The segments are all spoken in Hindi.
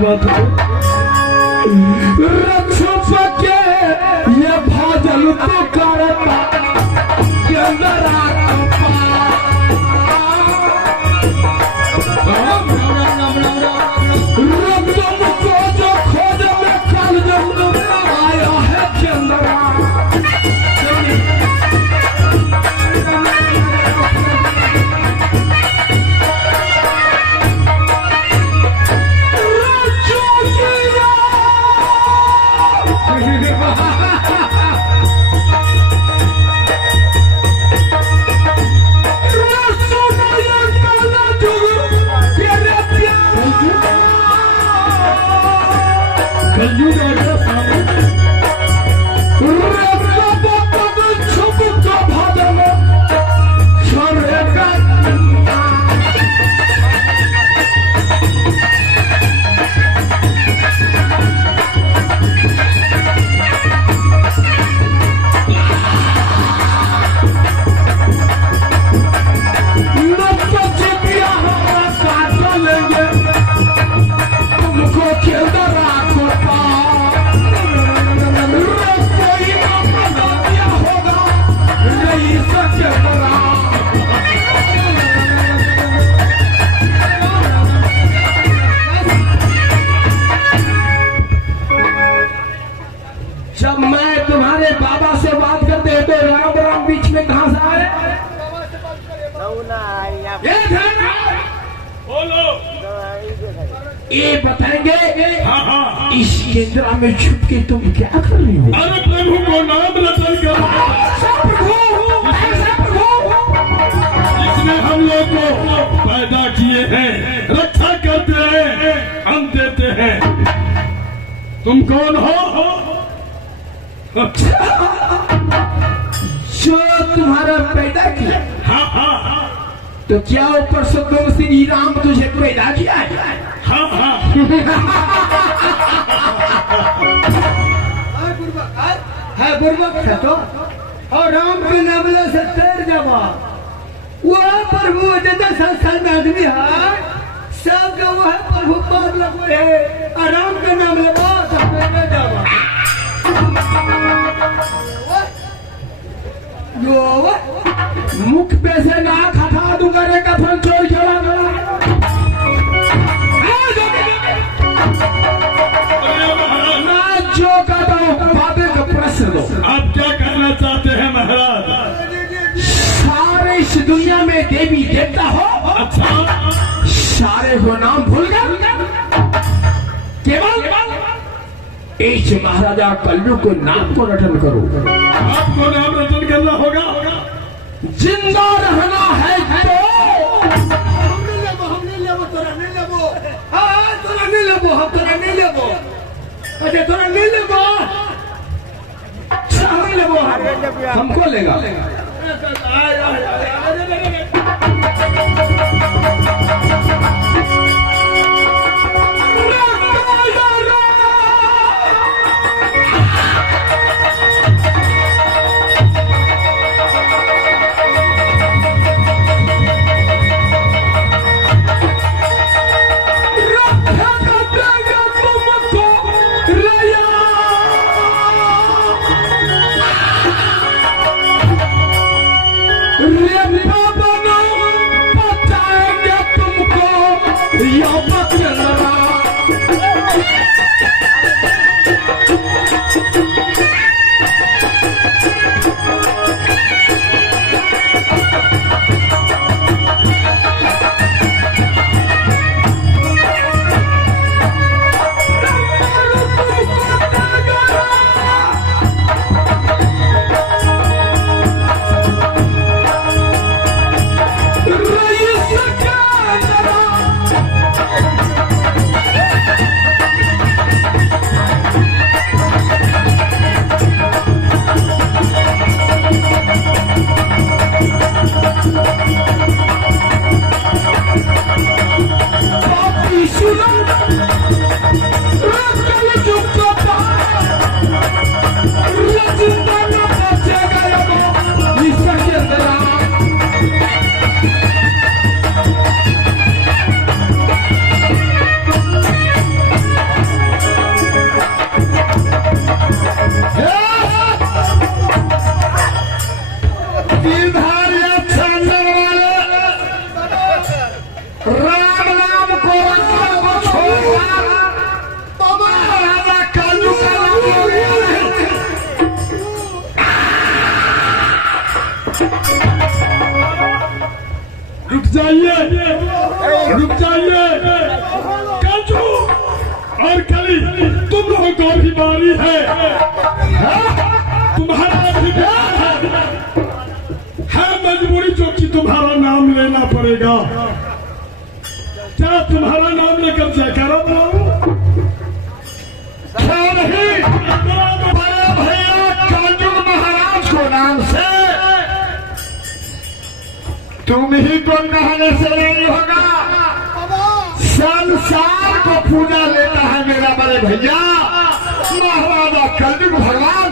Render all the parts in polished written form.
बात है? रक्षा के ये भजन तो करता के अंदर तुमको जो खोज में कल जब आया है चंद्रा जब मैं तुम्हारे बाबा से बात करते तो राम राम बीच में कहां से आए? बोलो ये बताएंगे। हाँ। इस केंद्र में छुप के तुम क्या कर रही हो? अरे प्रभु को नाम रटन कर इसने हम लोग को पैदा किए हैं, रक्षा करते हैं, हम देते हैं। तुम कौन हो? जो तुम्हारा पैदा किया? हाँ। तो क्या ऊपर से तुम श्री राम तुझे पैदा किया है? हाँ। बुर्बक है तो और राम के नामले से तेर जावा वो प्रभु जितना संस्थान में आदमी है सब जो वो है प्रभु पार लगो है और राम के नामले बात अपने जावा मुख पे से ना खा दूंगा रे कफन चोर चला ना जो कहता हूँ बाबे का प्रश्न दो। आप क्या कहना चाहते हैं महाराज? सारे इस दुनिया में देवी देवता हो, अच्छा सारे को नाम भूल गए, केवल इस महाराजा कल्लू को नाम को रटन करो। आपको नाम रटन करना होगा, जिंदा रहना है तो हम नहीं लेबो तोरा नहीं लेबो। हाँ तोरा नहीं लेबो, हम तोरा नहीं लेबो। अरे तोरा नहीं लेबो, नहीं लेबो, हमको लेगा। रुक जाइए काजू और कली, तुम लोगों को भी बारी है, तुम्हारा भी है मजबूरी जो कि तुम्हारा नाम लेना पड़ेगा। क्या तुम्हारा नाम लेकर जयकारा बनाऊं? क्या नहीं, बड़े भैया काजू महाराज को नाम से तुम ही को कहने से नहीं होगा, संसार को पूजा लेता है मेरा बड़े भैया महाराजा कलयुग भगवान।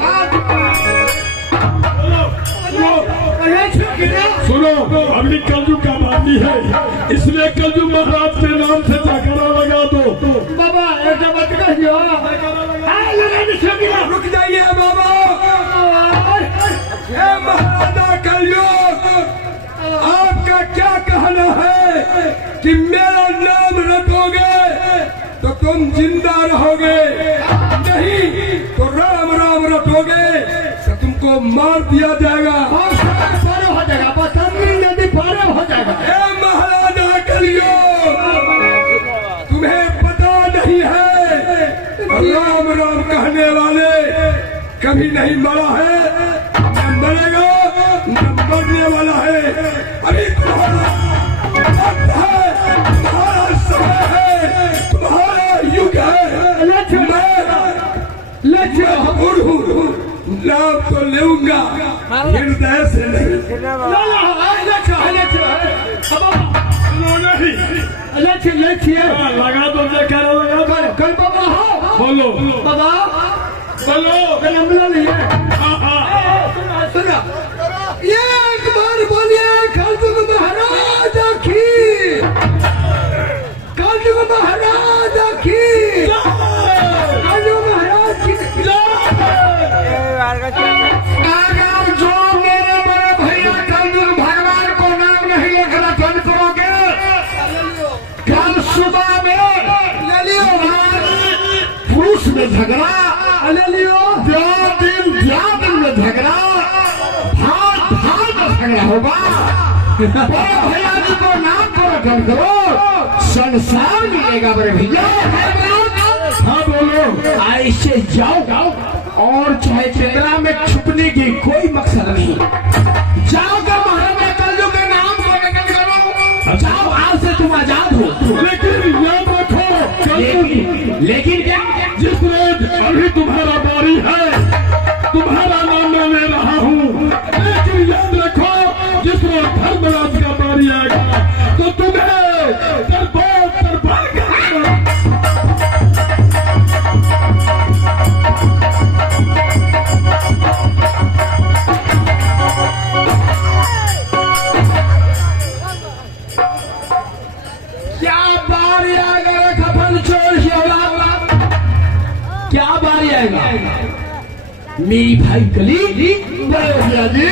सुनो, अभी कलयुग का बाती है, इसलिए कलयुग महाराज के नाम से जयकारा लगा दो। बाबा ऐसा मत कहियो, रुक जाइए बाबा। महाराजा कलयुग, आपका क्या कहना है कि मेरा नाम रखोगे तो तुम जिंदा रहोगे, नहीं तो राम राम रखोगे तो तुमको मार दिया जाएगा, पार हो जाएगा, पथरी नदी पार हो जाएगा। महाराजा कलयुग, तुम्हें पता नहीं है राम राम कहने वाले कभी नहीं मरा है, न मरेगा न मरने वाला है। अभी तुम्हारा वक्त है, तुम्हारा समय है, तुम्हारा युग है। मैं नाम तो लूंगा हृदय से नहीं। लगा दो जयकारा, लगा दो। कल बाबा हो, बोलो बाबा, बोलो सुना, एक बार बोलिए कलयुग महाराज की, कलयुग महाराज की, कलयुग महाराज की। अगर जो मेरे बड़े भैया कलयुग भगवान को नाम नहीं लेकर बंद करोगे, कल सुबह में ले लियो पुरुष में झगड़ा, ले लियो दिन में झगड़ा, झगड़ा होगा। भैया जी को नाम पर रखन करो, संसार मिलेगा बड़े भैया। हाँ बोलो, ऐसे जाओ और चाहे चंद्रा में छुपने की कोई मकसद नहीं, जाओगे महाराजा कलयुग के नाम को रखन करो, जाओ, आज से तुम आजाद हो। लेकिन याद रखो, लेकिन क्या, जिस रोज अभी तुम्हारा बारी है, तुम्हारा नाम मैं ले रहा हूँ, लेकिन याद रखो जिस रोज धर्मराज का बारी आएगा तो तुम्हें दरबार क्या बारी आएगा, खपन छोड़ क्या बारी आएगा मेरी भाई कली भैया जी,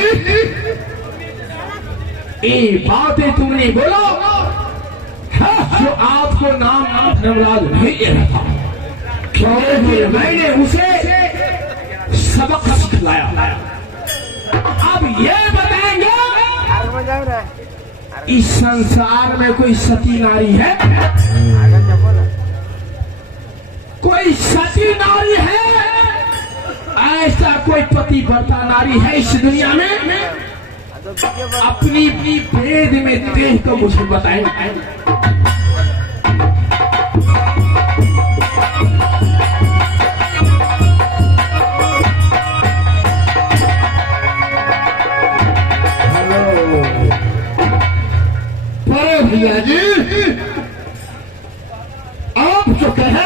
ये बातें तुमने बोलो जो आपको नाम धर्मराज नहीं दे रहा था, क्योंकि मैंने उसे सबक सिखलाया। अब ये बताएंगे इस संसार में कोई सती नारी है, कोई सती नारी है, ऐसा कोई पति व्रता नारी है इस दुनिया में? अपनी भेद में देख तो मुझे बताएं। बड़े भैया जी, आप जो कहे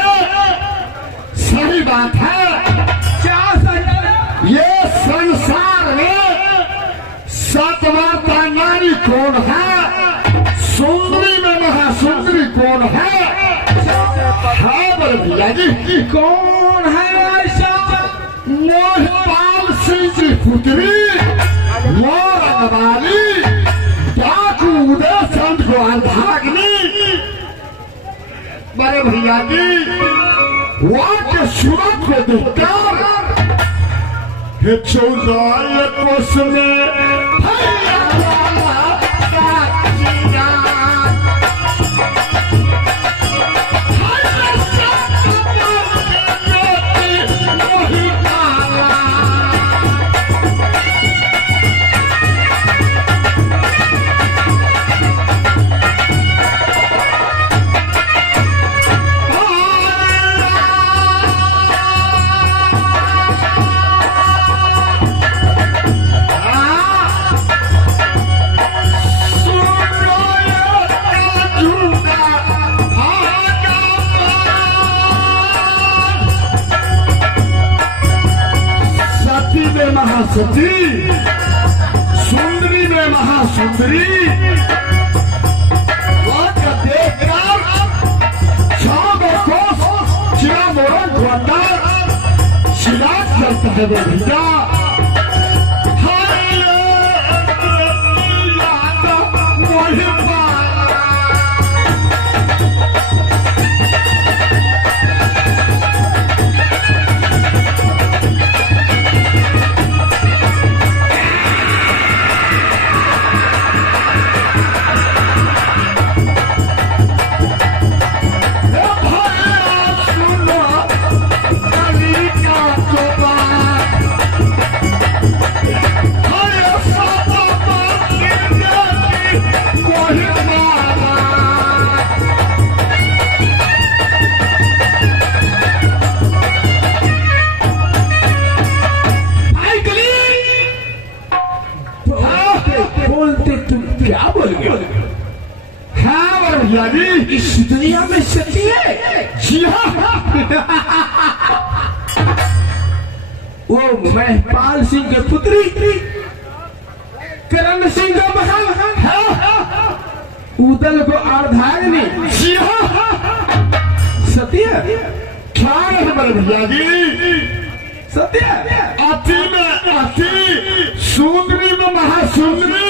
सही बात है। ये संसार में सतवाता नारी कौन है, सुंदरी में महासुंदरी कौन है? हाँ बड़े भैया जी, कौन है ऐसा? मोहपाल सिंह की पुत्री मोरवाली डाकू उदय चंद को अर्धाग्नि। बड़े भैया जी, वहां के सूरत को देखकर चौदह कोस में महासती, सुंदरी में महासुंदरी, देखकर चारों कोस चिरा मोरन द्वारा शिलाक करता है वो भैया। क्या बोल गए? हाँ यानी इस दुनिया में सती है। जी हाँ। वो महपाल सिंह की पुत्री करण सिंह का महल उदल को अर्धांगिनी। जी हाँ, सती है। क्या है भैया जी? सत्य अति में अति, सुंदरी में महासुंदरी।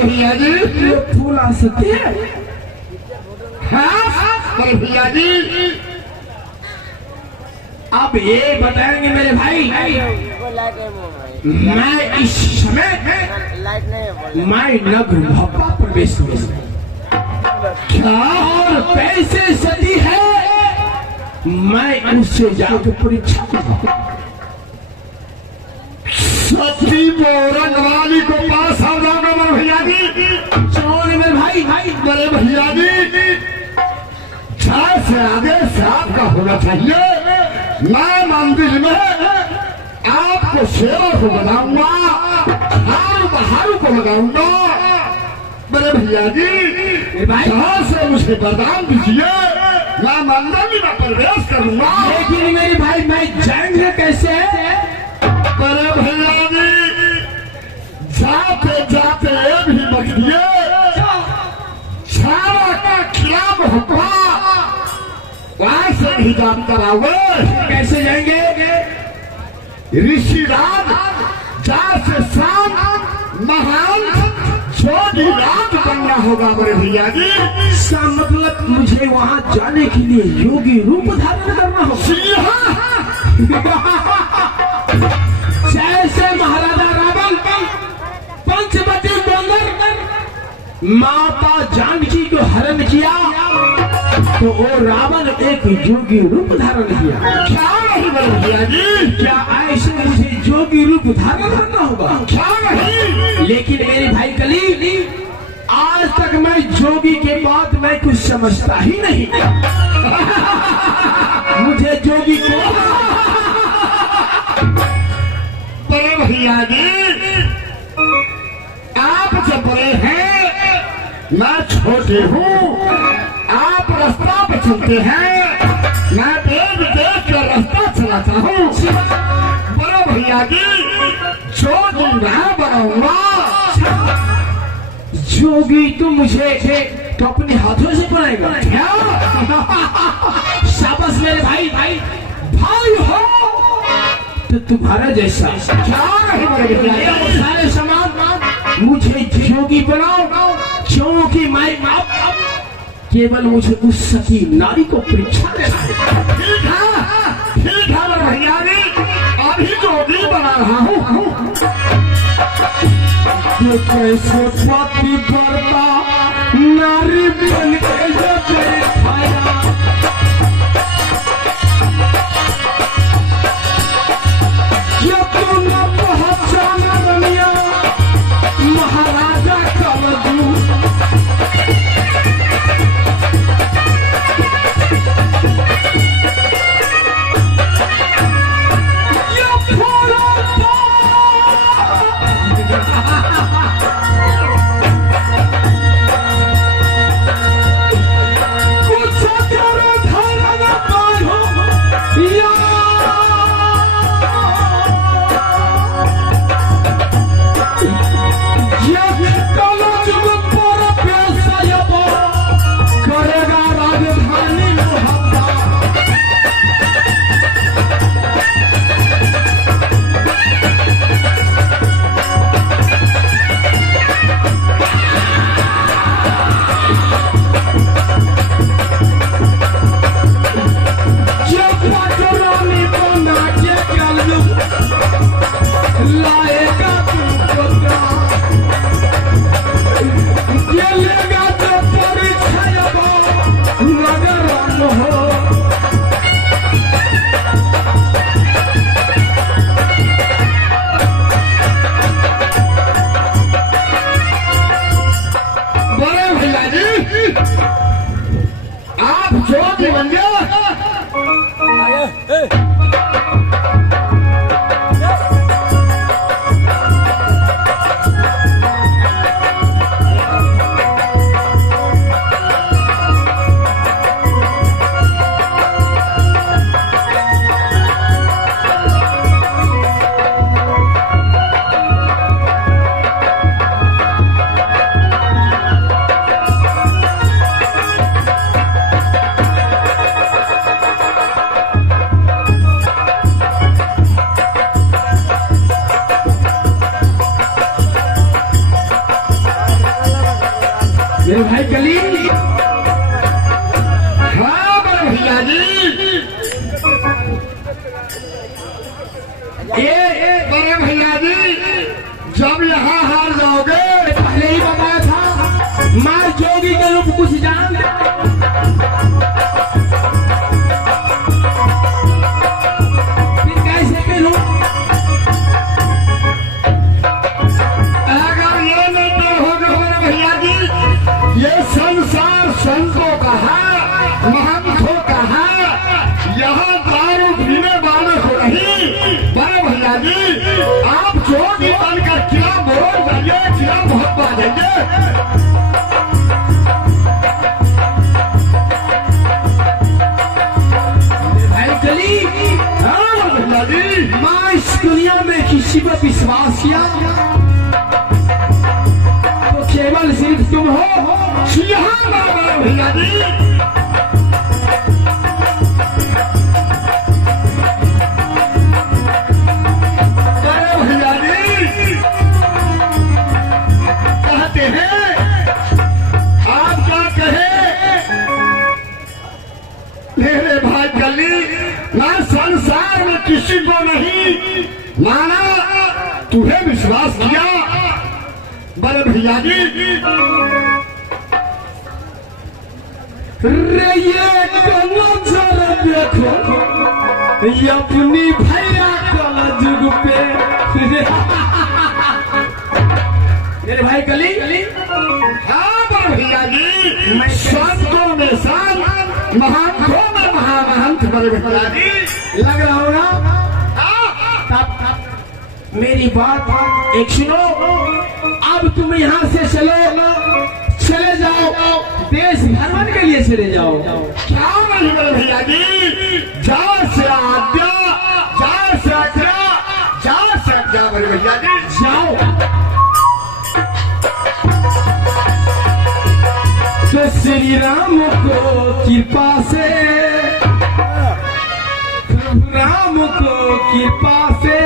भैया जी ये फूल आ सकते हैं? हाँ भैया जी अब ये बताएंगे मेरे भाई, मैं इस समय मैं नगर भप्पा प्रवेश क्या और पैसे सती है, मैं उससे जाकर परीक्षा करूंगा। सती मोरन वाली को पास आ जाओगे मेरे भैया जी। चौन मेरे भाई मेरे भैया जी, चार से आगे साथ का होना चाहिए। मैं मंदिर में आपको सेवा को बनाऊंगा, हारू बहारू को लगाऊंगा मेरे भैया जी। जहाँ से मुझे वरदान दीजिए, मैं मंदिर में प्रवेश करूंगा। लेकिन मेरे भाई मैं जाएंगे कैसे? मेरे भैया जी जाते जाते भी बख दिए, सारा का खिलाफ हुआ वहां से भी जान कराओगे। कैसे जाएंगे? ऋषिराज जहाँ से शाम महान छोटी रात बनना होगा मेरे भैया जी। इसका मतलब मुझे वहाँ जाने के लिए योगी रूप धारण करना होगा। जैसे महाराजा रावण पंचवटी बंदर माता जानकी को हरण किया, तो वो रावण एक जोगी रूप धारण किया। क्या नहीं भैया जी? क्या ऐसे मुझे जोगी रूप धारण करना होगा? क्या नहीं? लेकिन मेरे भाई कली, आज तक मैं जोगी के बाद मैं कुछ समझता ही नहीं। मुझे जोगी को भैया जी, आप जब बड़े हैं, मैं छोटे हूँ। आप रास्ता पे चलते हैं, मैं देख देख कर रास्ता चलाता हूँ। बड़े भैया जी, जो दिन मैं बनाऊंगा। जोगी तो मुझे तो अपने हाथों से बनाएगा क्या? शाबाश मेरे भाई भाई हो तो तुम्हारा जैसा क्या नहीं बड़े भैया वो सारे सामान मुझे जोगी बनाओ, क्योंकि मैं केवल मुझे उस सती नारी को परीक्षा देना है। ठीक है बड़े भैया जी, अभी जोगी बना रहा हूँ। ये कैसे पति करता नारी बन के ये खाया। ये तुम न पहचाना दुनिया महाराजा कलजू। ये फूलों करेगा राजधानी मोहब्बत। रानी बना के कलजू लाएगा तुमको ये लेगा तो परीक्षा नगर हो। बड़े भैया जी, आप जोगी बन गए। मेरे भाई कलीम, हाँ बड़े भैया जी, ये बड़े भैया जी, जब यहाँ हार जाओगे, पहले ही बताया था मैं जोगी के रूप कुछ जान फिर कैसे मिलूं? अगर ये नहीं तय होगा बड़े भैया जी, ये संसार संतों का है, महंतों का है। यहाँ दारू पीने वाले को नहीं। बड़े भैया जी, आप जोगी बनकर क्या बोल जाइए, क्या बहुत बाजेंगे। भाई कलीम, हाँ भैया जी, मैं इस दुनिया में किसी पर विश्वास किया तो केवल सिर्फ तुम हो। यहाँ बड़े भैया जी, बड़े भैया जी कहते हैं, आप क्या कहे मेरे भाई गली, मैं संसार में किसी को नहीं माना, तुम्हें विश्वास किया। बड़े भैया जी, रे ये नजर देखो ये अपनी भैया कला जुग पे। मेरे भाई कली, हाँ बड़े भैया जी, संतों में संत, महंतों में महामहंत। बड़े भैया जी, लग रहा होगा मेरी बात एक सुनो, अब तुम यहाँ से चले जाओ, देश भ्रमण के लिए चले जाओ। क्या नहीं मेरे भैया जी, जा से आज्ञा, जा से आज्ञा, जा से आज्ञा मेरे भैया जी। जाओ। तो श्री राम को कृपा से, प्रभु राम को कृपा से